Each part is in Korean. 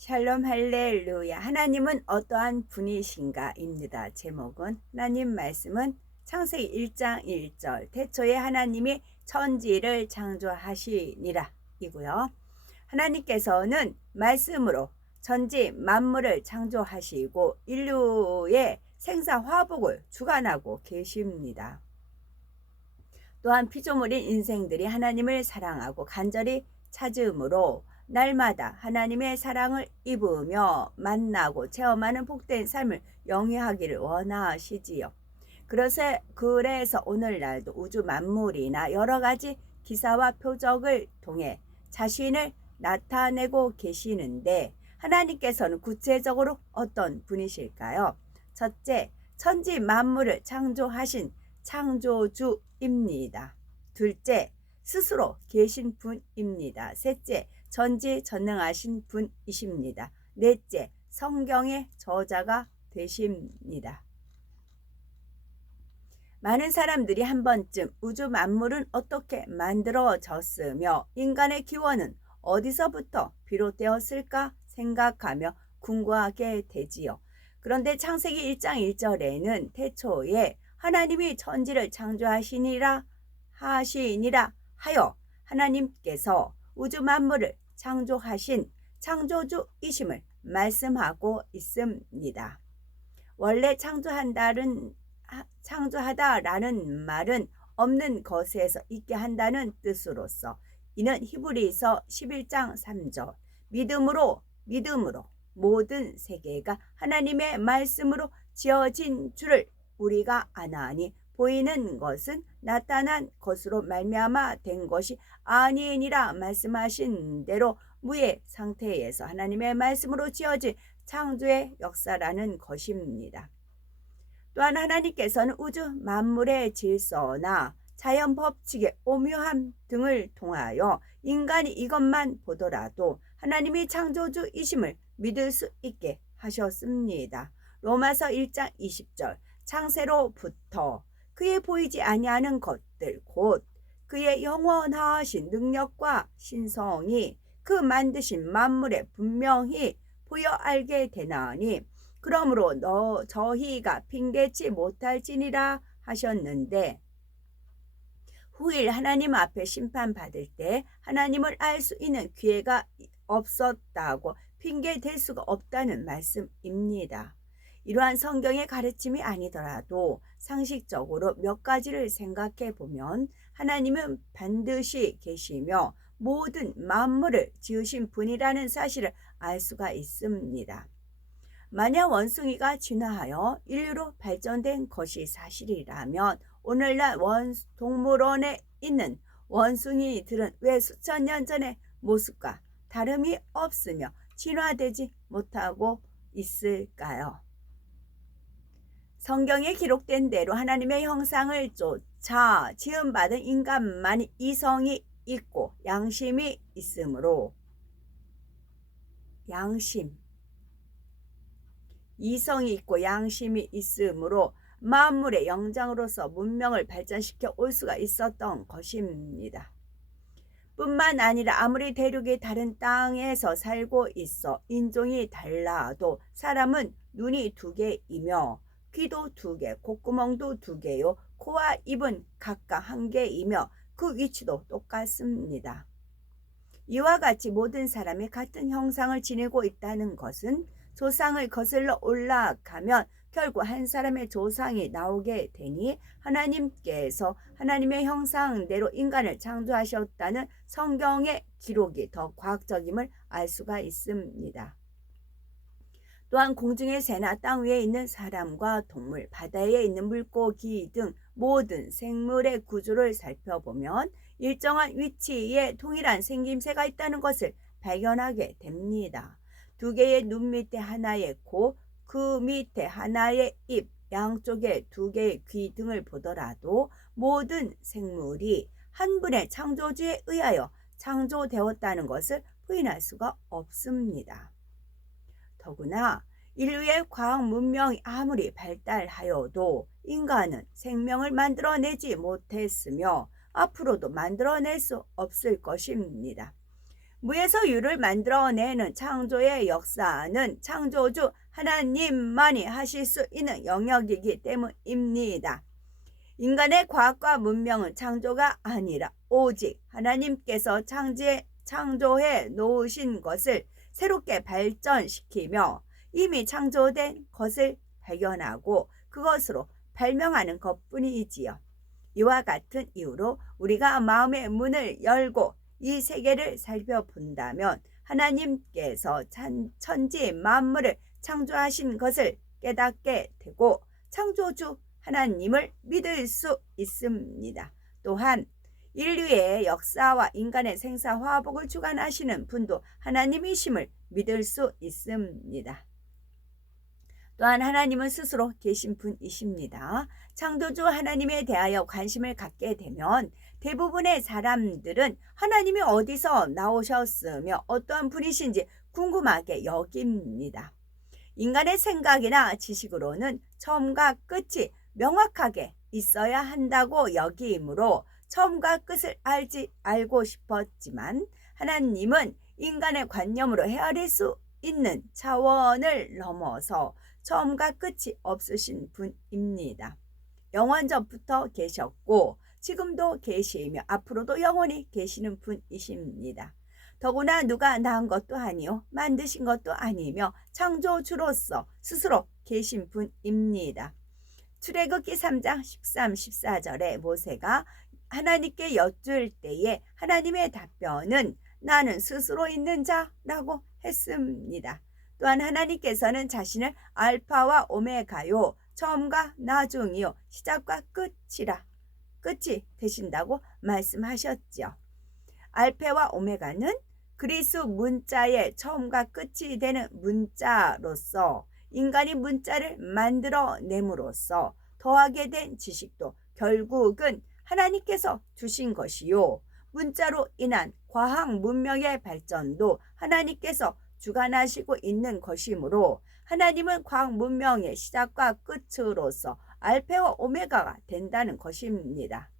샬롬 할렐루야. 하나님은 어떠한 분이신가입니다. 제목은 하나님 말씀은 창세기 1장 1절 태초에 하나님이 천지를 창조하시니라 이고요. 하나님께서는 말씀으로 천지 만물을 창조하시고 인류의 생사화복을 주관하고 계십니다. 또한 피조물인 인생들이 하나님을 사랑하고 간절히 찾음으로 날마다 하나님의 사랑을 입으며 만나고 체험하는 복된 삶을 영위하기를 원하시지요. 그래서 오늘날도 우주 만물이나 여러 가지 기사와 표적을 통해 자신을 나타내고 계시는데 하나님께서는 구체적으로 어떤 분이실까요? 첫째, 천지 만물을 창조하신 창조주입니다. 둘째, 스스로 계신 분입니다. 셋째, 전지전능하신 분이십니다. 넷째, 성경의 저자가 되십니다. 많은 사람들이 한 번쯤 우주 만물은 어떻게 만들어졌으며 인간의 기원은 어디서부터 비롯되었을까 생각하며 궁금하게 되지요. 그런데 창세기 1장 1절에는 태초에 하나님이 천지를 창조하시니라 하여 하나님께서 우주 만물을 창조하신 창조주이심을 말씀하고 있습니다. 원래 창조하다라는 말은 없는 것에서 있게 한다는 뜻으로서 이는 히브리서 11장 3절 믿음으로 모든 세계가 하나님의 말씀으로 지어진 줄을 우리가 아나니 보이는 것은 나타난 것으로 말미암아 된 것이 아니니라 말씀하신 대로 무의 상태에서 하나님의 말씀으로 지어진 창조의 역사라는 것입니다. 또한 하나님께서는 우주 만물의 질서나 자연 법칙의 오묘함 등을 통하여 인간이 이것만 보더라도 하나님이 창조주이심을 믿을 수 있게 하셨습니다. 로마서 1장 20절 창세로부터 그의 보이지 아니하는 것들 곧 그의 영원하신 능력과 신성이 그 만드신 만물에 분명히 보여 알게 되나니 그러므로 저희가 핑계치 못할지니라 하셨는데 후일 하나님 앞에 심판받을 때 하나님을 알 수 있는 기회가 없었다고 핑계댈 수가 없다는 말씀입니다. 이러한 성경의 가르침이 아니더라도 상식적으로 몇 가지를 생각해 보면 하나님은 반드시 계시며 모든 만물을 지으신 분이라는 사실을 알 수가 있습니다. 만약 원숭이가 진화하여 인류로 발전된 것이 사실이라면 오늘날 동물원에 있는 원숭이들은 왜 수천 년 전의 모습과 다름이 없으며 진화되지 못하고 있을까요? 성경에 기록된 대로 하나님의 형상을 쫓아 지음받은 인간만이 이성이 있고 양심이 있으므로 이성이 있고 양심이 있으므로 만물의 영장으로서 문명을 발전시켜 올 수가 있었던 것입니다. 뿐만 아니라 아무리 대륙의 다른 땅에서 살고 있어 인종이 달라도 사람은 눈이 2개이며 귀도 2개, 콧구멍도 2개요. 코와 입은 각각 1개이며 그 위치도 똑같습니다. 이와 같이 모든 사람이 같은 형상을 지니고 있다는 것은 조상을 거슬러 올라가면 결국 한 사람의 조상이 나오게 되니 하나님께서 하나님의 형상대로 인간을 창조하셨다는 성경의 기록이 더 과학적임을 알 수가 있습니다. 또한 공중의 새나 땅 위에 있는 사람과 동물, 바다에 있는 물고기 등 모든 생물의 구조를 살펴보면 일정한 위치에 동일한 생김새가 있다는 것을 발견하게 됩니다. 2개의 눈 밑에 하나의 코, 그 밑에 하나의 입, 양쪽에 2개의 귀 등을 보더라도 모든 생물이 한 분의 창조주에 의하여 창조되었다는 것을 부인할 수가 없습니다. 더구나 인류의 과학 문명이 아무리 발달하여도 인간은 생명을 만들어내지 못했으며 앞으로도 만들어낼 수 없을 것입니다. 무에서 유를 만들어내는 창조의 역사는 창조주 하나님만이 하실 수 있는 영역이기 때문입니다. 인간의 과학과 문명은 창조가 아니라 오직 하나님께서 창조해 놓으신 것을 새롭게 발전시키며 이미 창조된 것을 발견하고 그것으로 발명하는 것뿐이지요. 이와 같은 이유로 우리가 마음의 문을 열고 이 세계를 살펴본다면 하나님께서 천지 만물을 창조하신 것을 깨닫게 되고 창조주 하나님을 믿을 수 있습니다. 또한 인류의 역사와 인간의 생사화복을 주관하시는 분도 하나님이심을 믿을 수 있습니다. 또한 하나님은 스스로 계신 분이십니다. 창조주 하나님에 대하여 관심을 갖게 되면 대부분의 사람들은 하나님이 어디서 나오셨으며 어떠한 분이신지 궁금하게 여깁니다. 인간의 생각이나 지식으로는 처음과 끝이 명확하게 있어야 한다고 여기므로 처음과 끝을 알고 싶었지만 하나님은 인간의 관념으로 헤아릴 수 있는 차원을 넘어서 처음과 끝이 없으신 분입니다. 영원전부터 계셨고 지금도 계시며 앞으로도 영원히 계시는 분이십니다. 더구나 누가 낳은 것도 아니요 만드신 것도 아니며 창조주로서 스스로 계신 분입니다. 출애굽기 3장 13, 14절에 모세가 하나님께 여쭐 때에 하나님의 답변은 나는 스스로 있는 자라고 했습니다. 또한 하나님께서는 자신을 알파와 오메가요 처음과 나중이요 시작과 끝이 되신다고 말씀하셨죠. 알파와 오메가는 그리스 문자의 처음과 끝이 되는 문자로서 인간이 문자를 만들어냄으로써 더하게 된 지식도 결국은 하나님께서 주신 것이요 문자로 인한 과학 문명의 발전도 하나님께서 주관하시고 있는 것이므로 하나님은 과학 문명의 시작과 끝으로서 알파와 오메가가 된다는 것입니다.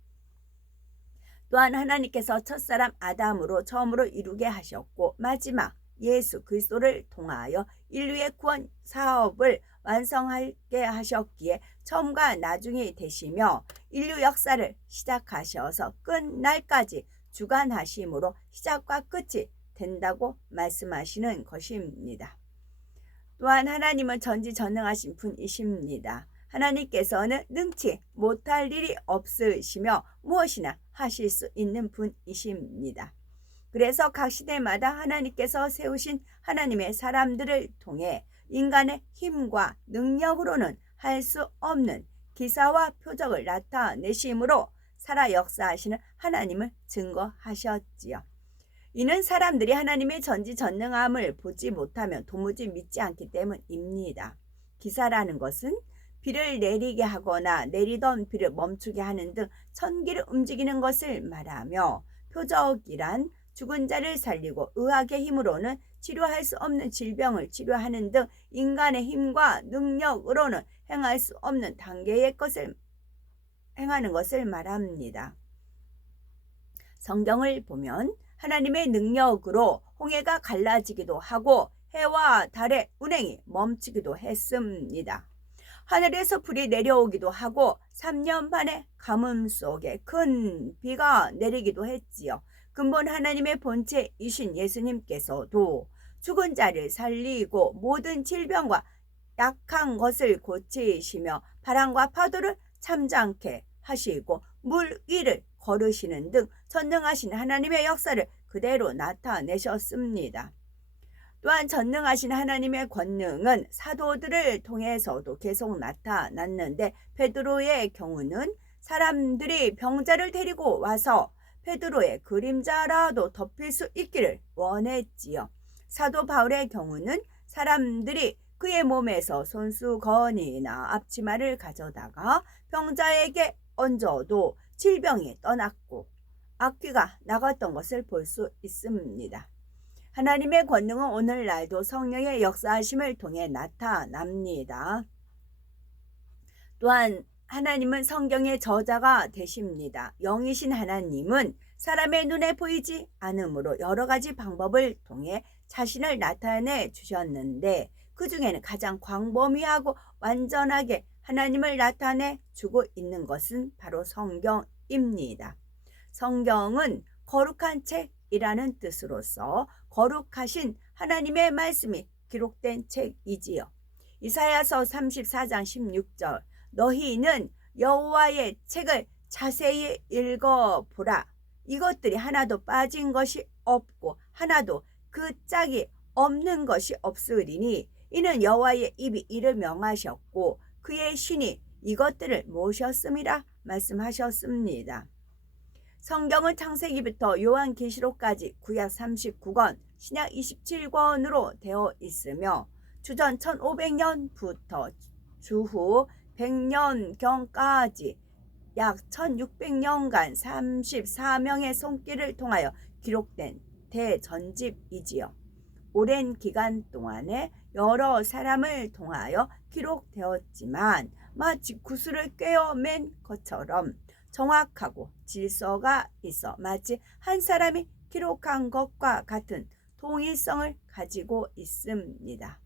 또한 하나님께서 첫사람 아담으로 처음으로 이루게 하셨고 마지막 예수 그리스도를 통하여 인류의 구원 사업을 완성하게 하셨기에 처음과 나중이 되시며 인류 역사를 시작하셔서 끝날까지 주관하심으로 시작과 끝이 된다고 말씀하시는 것입니다. 또한 하나님은 전지전능하신 분이십니다. 하나님께서는 능치 못할 일이 없으시며 무엇이나 하실 수 있는 분이십니다. 그래서 각 시대마다 하나님께서 세우신 하나님의 사람들을 통해 인간의 힘과 능력으로는 할 수 없는 기사와 표적을 나타내심으로 살아 역사하시는 하나님을 증거하셨지요. 이는 사람들이 하나님의 전지전능함을 보지 못하면 도무지 믿지 않기 때문입니다. 기사라는 것은 비를 내리게 하거나 내리던 비를 멈추게 하는 등 천기를 움직이는 것을 말하며 표적이란 죽은 자를 살리고 의학의 힘으로는 치료할 수 없는 질병을 치료하는 등 인간의 힘과 능력으로는 행할 수 없는 단계의 것을 행하는 것을 말합니다. 성경을 보면 하나님의 능력으로 홍해가 갈라지기도 하고 해와 달의 운행이 멈추기도 했습니다. 하늘에서 불이 내려오기도 하고 3년 반의 가뭄 속에 큰 비가 내리기도 했지요. 근본 하나님의 본체이신 예수님께서도 죽은 자를 살리고 모든 질병과 약한 것을 고치시며 바람과 파도를 잠잠케 하시고 물 위를 걸으시는 등 전능하신 하나님의 역사를 그대로 나타내셨습니다. 또한 전능하신 하나님의 권능은 사도들을 통해서도 계속 나타났는데 베드로의 경우는 사람들이 병자를 데리고 와서 베드로의 그림자라도 덮일 수 있기를 원했지요. 사도 바울의 경우는 사람들이 그의 몸에서 손수건이나 앞치마를 가져다가 병자에게 얹어도 질병이 떠났고 악귀가 나갔던 것을 볼 수 있습니다. 하나님의 권능은 오늘날도 성령의 역사하심을 통해 나타납니다. 또한 하나님은 성경의 저자가 되십니다. 영이신 하나님은 사람의 눈에 보이지 않으므로 여러 가지 방법을 통해 자신을 나타내 주셨는데 그 중에는 가장 광범위하고 완전하게 하나님을 나타내 주고 있는 것은 바로 성경입니다. 성경은 거룩한 책이라는 뜻으로서 거룩하신 하나님의 말씀이 기록된 책이지요. 이사야서 34장 16절 너희는 여호와의 책을 자세히 읽어보라. 이것들이 하나도 빠진 것이 없고 하나도 그 짝이 없는 것이 없으리니 이는 여호와의 입이 이를 명하셨고 그의 신이 이것들을 모셨음이라 말씀하셨습니다. 성경은 창세기부터 요한계시록까지 구약 39권, 신약 27권으로 되어 있으며 주전 1500년부터 주후 100년경까지 약 1600년간 34명의 손길을 통하여 기록된 대전집이지요. 오랜 기간 동안에 여러 사람을 통하여 기록되었지만 마치 구슬을 꿰어맨 것처럼 정확하고 질서가 있어 마치 한 사람이 기록한 것과 같은 동일성을 가지고 있습니다.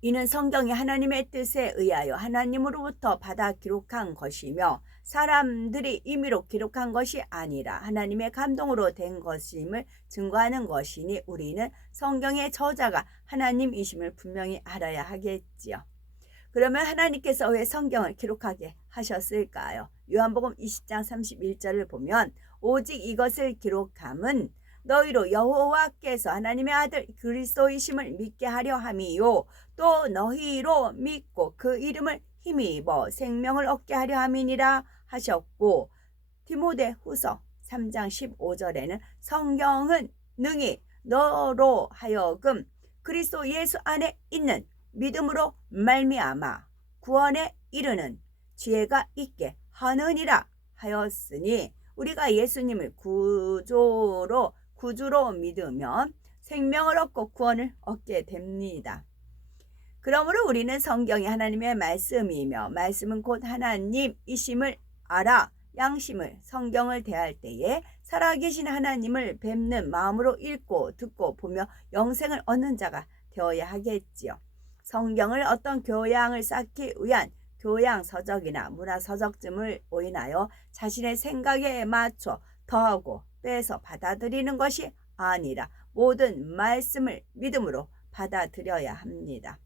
이는 성경이 하나님의 뜻에 의하여 하나님으로부터 받아 기록한 것이며 사람들이 임의로 기록한 것이 아니라 하나님의 감동으로 된 것임을 증거하는 것이니 우리는 성경의 저자가 하나님이심을 분명히 알아야 하겠지요. 그러면 하나님께서 왜 성경을 기록하게 하셨을까요? 요한복음 20장 31절을 보면 오직 이것을 기록함은 너희로 여호와께서 하나님의 아들 그리스도이심을 믿게 하려 함이요 또 너희로 믿고 그 이름을 힘입어 생명을 얻게 하려 함이니라 하셨고 디모데후서 3장 15절에는 성경은 능히 너로 하여금 그리스도 예수 안에 있는 믿음으로 말미암아 구원에 이르는 지혜가 있게 하느니라 하였으니 우리가 예수님을 구주로 믿으면 생명을 얻고 구원을 얻게 됩니다. 그러므로 우리는 성경이 하나님의 말씀이며 말씀은 곧 하나님이심을 알아 양심을 성경을 대할 때에 살아계신 하나님을 뵙는 마음으로 읽고 듣고 보며 영생을 얻는 자가 되어야 하겠지요. 성경을 어떤 교양을 쌓기 위한 교양서적이나 문화서적쯤을 오인하여 자신의 생각에 맞춰 더하고 빼서 받아들이는 것이 아니라 모든 말씀을 믿음으로 받아들여야 합니다.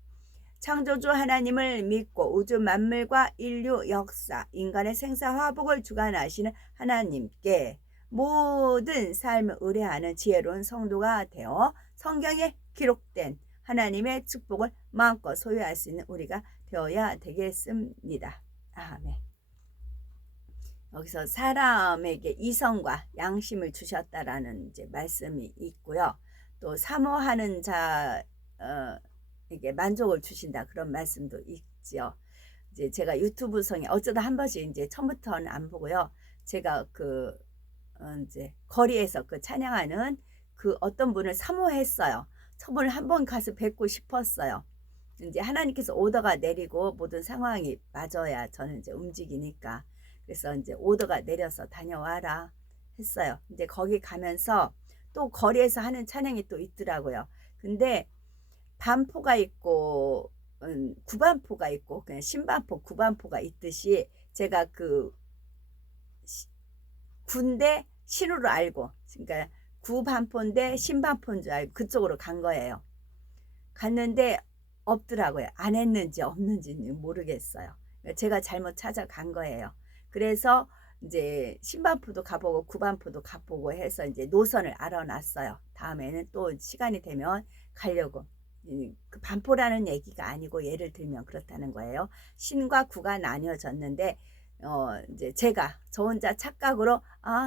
창조주 하나님을 믿고 우주 만물과 인류 역사, 인간의 생사 화복을 주관하시는 하나님께 모든 삶을 의뢰하는 지혜로운 성도가 되어 성경에 기록된 하나님의 축복을 마음껏 소유할 수 있는 우리가 되어야 되겠습니다. 아멘. 여기서 사람에게 이성과 양심을 주셨다라는 이제 말씀이 있고요. 또 사모하는 자에게 만족을 주신다 그런 말씀도 있죠. 이제 제가 유튜브 성에 어쩌다 한 번씩 이제 처음부터는 안 보고요. 제가 이제 거리에서 찬양하는 그 어떤 분을 사모했어요. 저분을 한번 가서 뵙고 싶었어요. 이제 하나님께서 오더가 내리고 모든 상황이 맞아야 저는 이제 움직이니까. 그래서 이제 오더가 내려서 다녀와라 했어요. 이제 거기 가면서 또 거리에서 하는 찬양이 또 있더라고요. 근데 반포가 있고 구반포가 있고 그냥 신반포 구반포가 있듯이 제가 군대 신으로 알고 그러니까 구반포인데 신반포인 줄 알고 그쪽으로 간 거예요. 갔는데 없더라고요. 안 했는지 없는지는 모르겠어요. 제가 잘못 찾아간 거예요. 그래서 이제 신반포도 가보고 구반포도 가보고 해서 이제 노선을 알아놨어요. 다음에는 또 시간이 되면 가려고. 그 반포라는 얘기가 아니고 예를 들면 그렇다는 거예요. 신과 구가 나뉘어졌는데 이제 제가 저 혼자 착각으로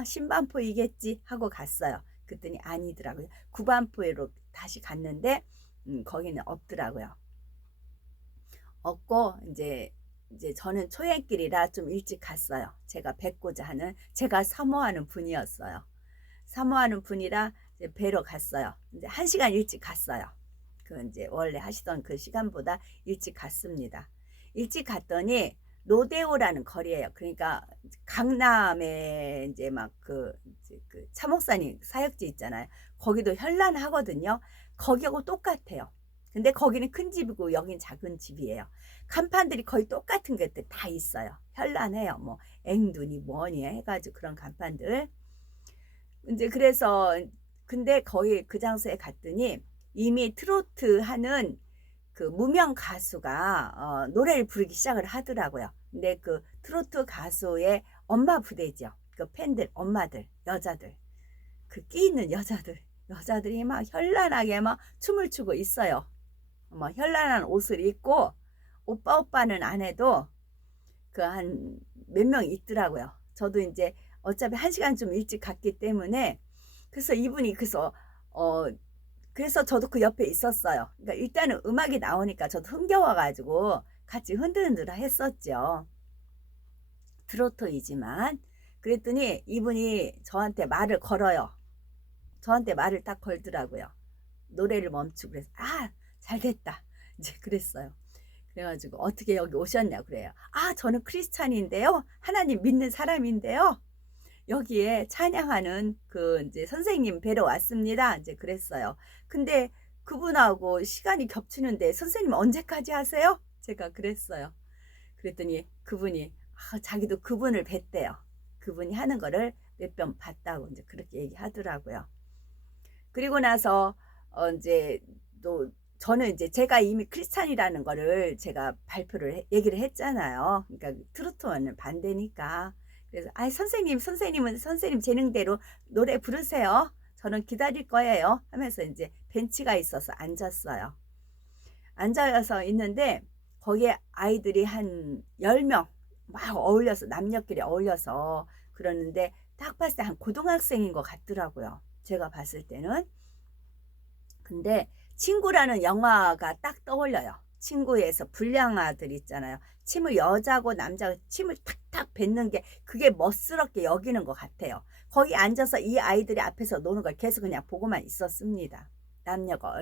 신반포이겠지 하고 갔어요. 그랬더니 아니더라고요. 구반포로 다시 갔는데 거기는 없더라고요. 없고 이제 저는 초행길이라 좀 일찍 갔어요. 제가 뵙고자 하는 제가 사모하는 분이었어요. 사모하는 분이라 이제 뵈러 갔어요. 이제 1시간 일찍 갔어요. 이제 원래 하시던 그 시간보다 일찍 갔습니다. 일찍 갔더니 로데오라는 거리예요. 그러니까 강남에 이제 막 그 차목사님 사역지 있잖아요. 거기도 현란하거든요. 거기하고 똑같아요. 근데 거기는 큰 집이고 여긴 작은 집이에요. 간판들이 거의 똑같은 것들 다 있어요. 현란해요. 뭐 앵두니 뭐니 해가지고 그런 간판들. 이제 그래서 근데 거기 그 장소에 갔더니 이미 트로트 하는 그 무명 가수가 노래를 부르기 시작을 하더라고요. 근데 그 트로트 가수의 엄마 부대죠. 그 팬들, 엄마들, 여자들, 그 끼 있는 여자들이 막 현란하게 막 춤을 추고 있어요. 뭐 현란한 옷을 입고 오빠는 안 해도 그 한 몇 명 있더라고요. 저도 이제 어차피 1시간 좀 일찍 갔기 때문에 그래서 이분이 그래서 저도 그 옆에 있었어요. 그러니까 일단은 음악이 나오니까 저도 흥겨워가지고 같이 흔들흔들 했었죠. 트로트이지만. 그랬더니 이분이 저한테 말을 걸어요. 저한테 말을 딱 걸더라고요. 노래를 멈추고 그래서 잘됐다. 이제 그랬어요. 그래가지고 어떻게 여기 오셨냐 그래요. 저는 크리스찬인데요. 하나님 믿는 사람인데요. 여기에 찬양하는 그 이제 선생님 뵈러 왔습니다. 이제 그랬어요. 근데 그분하고 시간이 겹치는데 선생님 언제까지 하세요? 제가 그랬어요. 그랬더니 그분이 자기도 그분을 뵀대요. 그분이 하는 거를 몇 번 봤다고 이제 그렇게 얘기하더라고요. 그리고 나서 이제 또 저는 이제 제가 이미 크리스찬이라는 거를 제가 얘기를 했잖아요. 그러니까 트로트와는 반대니까. 그래서 선생님은 선생님 재능대로 노래 부르세요. 저는 기다릴 거예요. 하면서 이제 벤치가 있어서 앉았어요. 앉아서 있는데 거기에 아이들이 한 10명 막 어울려서 남녀끼리 어울려서 그러는데 딱 봤을 때 한 고등학생인 것 같더라고요. 제가 봤을 때는. 근데 친구라는 영화가 딱 떠올려요. 친구에서 불량 아들 있잖아요. 여자고 남자고 침을 탁탁 뱉는 게 그게 멋스럽게 여기는 것 같아요. 거기 앉아서 이 아이들이 앞에서 노는 걸 계속 그냥 보고만 있었습니다. 남녀가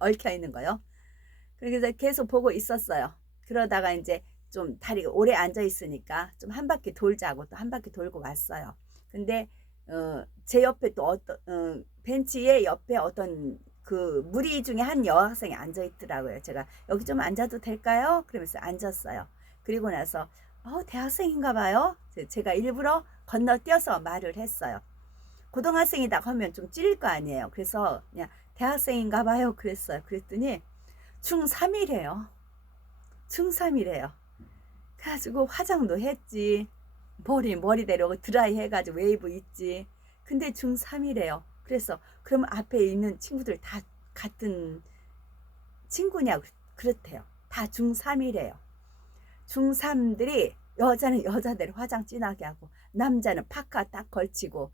얽혀 있는 거요. 그래서 계속 보고 있었어요. 그러다가 이제 좀 다리가 오래 앉아 있으니까 좀 한 바퀴 돌자고 또 한 바퀴 돌고 왔어요. 근데 제 옆에 또 벤치에 옆에 어떤 그 무리 중에 한 여학생이 앉아 있더라고요. 제가 여기 좀 앉아도 될까요? 그러면서 앉았어요. 그리고 나서 대학생인가 봐요. 제가 일부러 건너뛰어서 말을 했어요. 고등학생이다 하면 좀 찔릴 거 아니에요. 그래서 그냥 대학생인가 봐요. 그랬어요. 그랬더니 중3이래요. 중3이래요. 그래가지고 화장도 했지. 머리대로 드라이 해가지고 웨이브 있지. 근데 중3이래요. 그래서 그럼 앞에 있는 친구들 다 같은 친구냐고 그렇대요. 다 중3이래요. 중3들이 여자는 여자대로 화장 진하게 하고 남자는 파카 딱 걸치고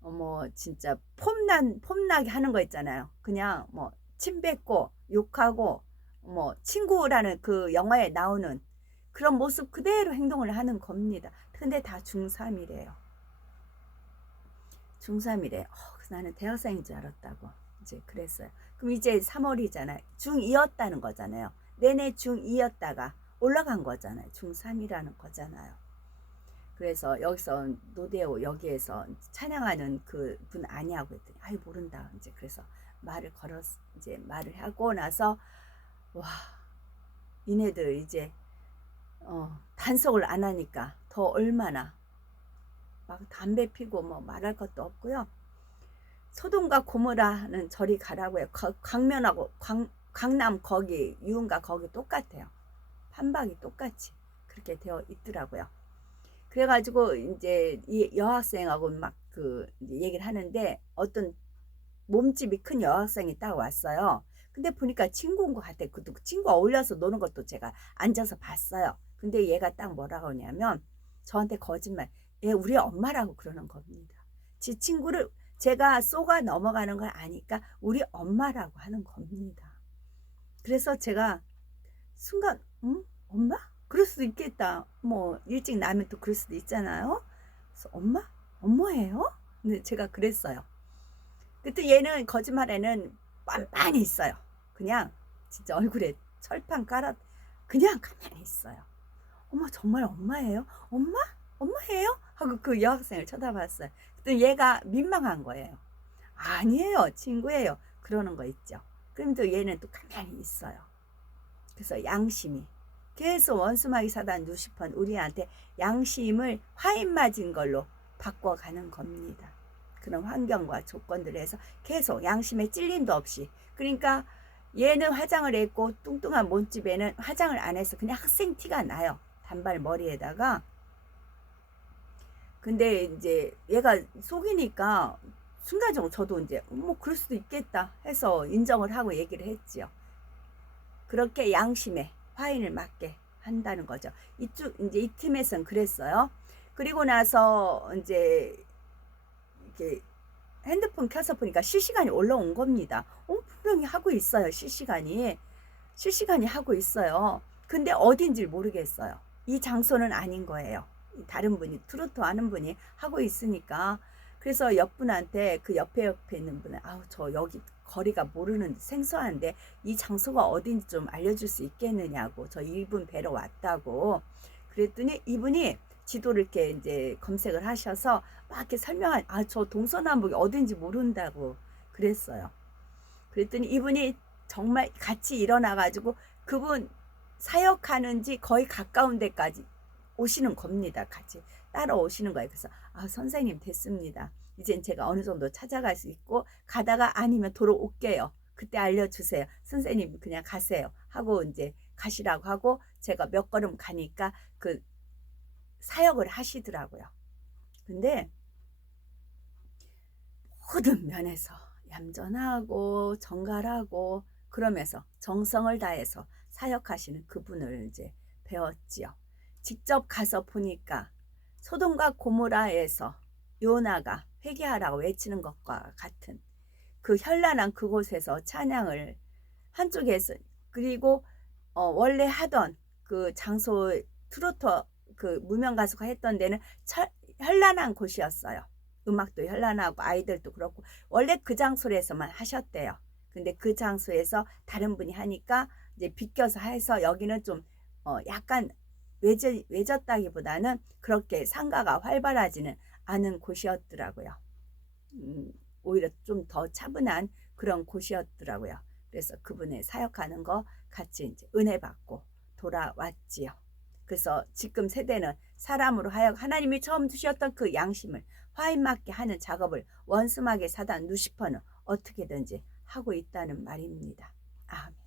뭐 진짜 폼나게 하는 거 있잖아요. 그냥 뭐 침 뱉고 욕하고 뭐 친구라는 그 영화에 나오는 그런 모습 그대로 행동을 하는 겁니다. 근데 다 중3이래요. 중3이래. 나는 대학생인 줄 알았다고 이제 그랬어요. 그럼 이제 3월이잖아요. 중2였다는 거잖아요. 내내 중2였다가 올라간 거잖아요. 중3이라는 거잖아요. 그래서 여기서 노데오 여기에서 찬양하는 그 분 아니냐고 했더니 모른다. 이제 그래서 이제 말을 하고 나서 와, 이네들 이제 단속을 안 하니까 더 얼마나 막 담배 피고 뭐 말할 것도 없고요. 소돔과 고모라는 저리 가라고요. 강면하고 강남 거기 유흥가 거기 똑같아요. 판박이 똑같이 그렇게 되어 있더라고요. 그래가지고 이제 이 여학생하고 막 그 얘기를 하는데 어떤 몸집이 큰 여학생이 딱 왔어요. 근데 보니까 친구인 것 같아. 그 친구 어울려서 노는 것도 제가 앉아서 봤어요. 근데 얘가 딱 뭐라고 하냐면 저한테 거짓말. 얘 우리 엄마라고 그러는 겁니다. 지 친구를 제가 쏘가 넘어가는 걸 아니까 우리 엄마라고 하는 겁니다. 그래서 제가 순간 엄마? 그럴 수도 있겠다. 뭐 일찍 나면 또 그럴 수도 있잖아요. 그래서 엄마예요? 근데 제가 그랬어요. 그때 얘는 거짓말에는 빤빤히 있어요. 그냥 진짜 얼굴에 철판 그냥 가만히 있어요. 어머 정말 엄마예요? 엄마? 엄마예요? 하고 그 여학생을 쳐다봤어요. 그랬더니 얘가 민망한 거예요. 아니에요 친구예요. 그러는 거 있죠. 그럼 또 얘는 또 가만히 있어요. 그래서 양심이 계속 원수마귀 사단 루시퍼는 우리한테 양심을 화인 맞은 걸로 바꿔가는 겁니다. 그런 환경과 조건들을 해서 계속 양심에 찔림도 없이, 그러니까 얘는 화장을 했고 뚱뚱한 몸집에는 화장을 안 해서 그냥 학생 티가 나요. 단발 머리에다가. 근데 이제 얘가 속이니까 순간적으로 저도 이제 뭐 그럴 수도 있겠다 해서 인정을 하고 얘기를 했지요. 그렇게 양심에 화인을 맞게 한다는 거죠. 이쪽 이제 이 팀에서는 그랬어요. 그리고 나서 이제 이렇게 핸드폰 켜서 보니까 실시간이 올라온 겁니다. 분명히 하고 있어요. 실시간이 하고 있어요. 근데 어딘지 모르겠어요. 이 장소는 아닌 거예요. 다른 분이 트로트 하는 분이 하고 있으니까. 그래서 옆분한테 그 옆에 있는 분은 아우 저 여기 거리가 모르는 생소한데 이 장소가 어딘지 좀 알려줄 수 있겠느냐고, 저 이분 뵈러 왔다고 그랬더니 이분이 지도를 이렇게 이제 검색을 하셔서 막 이렇게 설명한, 저 동서남북이 어딘지 모른다고 그랬어요. 그랬더니 이분이 정말 같이 일어나가지고 그분 사역하는지 거의 가까운 데까지 오시는 겁니다. 같이 따라오시는 거예요. 그래서 선생님 됐습니다. 이젠 제가 어느 정도 찾아갈 수 있고, 가다가 아니면 돌아올게요. 그때 알려주세요. 선생님 그냥 가세요 하고 이제 가시라고 하고, 제가 몇 걸음 가니까 그 사역을 하시더라고요. 근데 모든 면에서 얌전하고 정갈하고 그러면서 정성을 다해서 사역하시는 그분을 이제 배웠지요. 직접 가서 보니까 소돔과 고모라에서 요나가 회개하라고 외치는 것과 같은 그 현란한 그곳에서 찬양을 한쪽에서, 그리고 원래 하던 그 장소 트로트 그 무명 가수가 했던 데는 현란한 곳이었어요. 음악도 현란하고 아이들도 그렇고 원래 그 장소에서만 하셨대요. 근데 그 장소에서 다른 분이 하니까 이제 비껴서 해서 여기는 좀 약간 외졌다기보다는 그렇게 상가가 활발하지는 않은 곳이었더라고요. 오히려 좀 더 차분한 그런 곳이었더라고요. 그래서 그분의 사역하는 거 같이 이제 은혜 받고 돌아왔지요. 그래서 지금 세대는 사람으로 하여금 하나님이 처음 주셨던 그 양심을 화인 맞게 하는 작업을 원수마귀 사단 루시퍼는 어떻게든지 하고 있다는 말입니다. 아멘.